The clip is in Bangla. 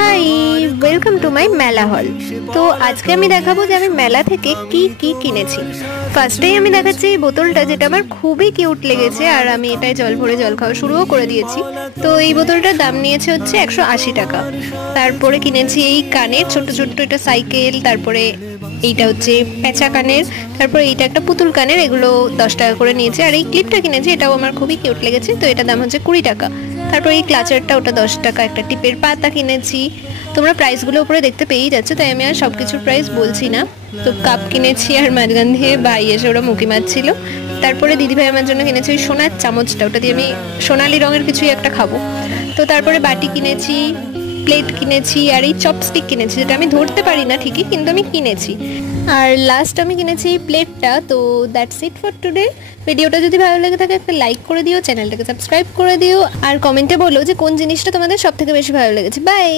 হাই, ওয়েলকাম টু মাই মেলা হল। তো আজকে আমি দেখাবো যে আমি মেলা থেকে কি কি কিনেছি। ফার্স্টেই আমি দেখাচ্ছি এই বোতলটা, যেটা আমার খুবই কিউট লেগেছে আর আমি এটাই জল ভরে জল খাওয়া শুরুও করে দিয়েছি। তো এই বোতলটার দাম নিয়েছে হচ্ছে 180 টাকা। তারপরে কিনেছি এই কানের ছোট্ট ছোট্ট এটা সাইকেল, তারপরে এইটা হচ্ছে পেঁচা কানের, তারপরে এইটা একটা পুতুল কানের, এগুলো 10 টাকা করে নিয়েছে। আর এই ক্লিপটা কিনেছি, এটাও আমার খুবই কিউট লেগেছে, তো এটা দাম হচ্ছে 20 টাকা। তারপর এই ক্লাচারটা, ওটা 10 টাকা। একটা টিপের পাতা কিনেছি, তোমরা প্রাইসগুলো উপরে দেখতে পেয়েই যাচ্ছ, তাই আমি আর সব কিছুর প্রাইস বলছি না। তো কাপ কিনেছি, আর মাঝখান দিয়ে ভাই এসে ওরা মুখি মারছিল। তারপরে দিদিভাই আমার জন্য কিনেছি ওই সোনার চামচটা, ওটা দিয়ে আমি সোনালি রঙের কিছুই একটা খাবো। তো তারপরে বাটি কিনেছি, প্লেট কিনেছি, আর এই চপস্টিক কিনেছি, যেটা আমি ধরতে পারি না ঠিকই, কিন্তু আমি কিনেছি। আর লাস্ট আমি কিনেছি এই প্লেটটা। তো দ্যাটস ইট ফর টুডে। ভিডিওটা যদি ভালো লেগে থাকে একটা লাইক করে দিও, চ্যানেলটাকে সাবস্ক্রাইব করে দিও, আর কমেন্টে বলো যে কোন জিনিসটা তোমাদের সব থেকে বেশি ভালো লেগেছে। বাই।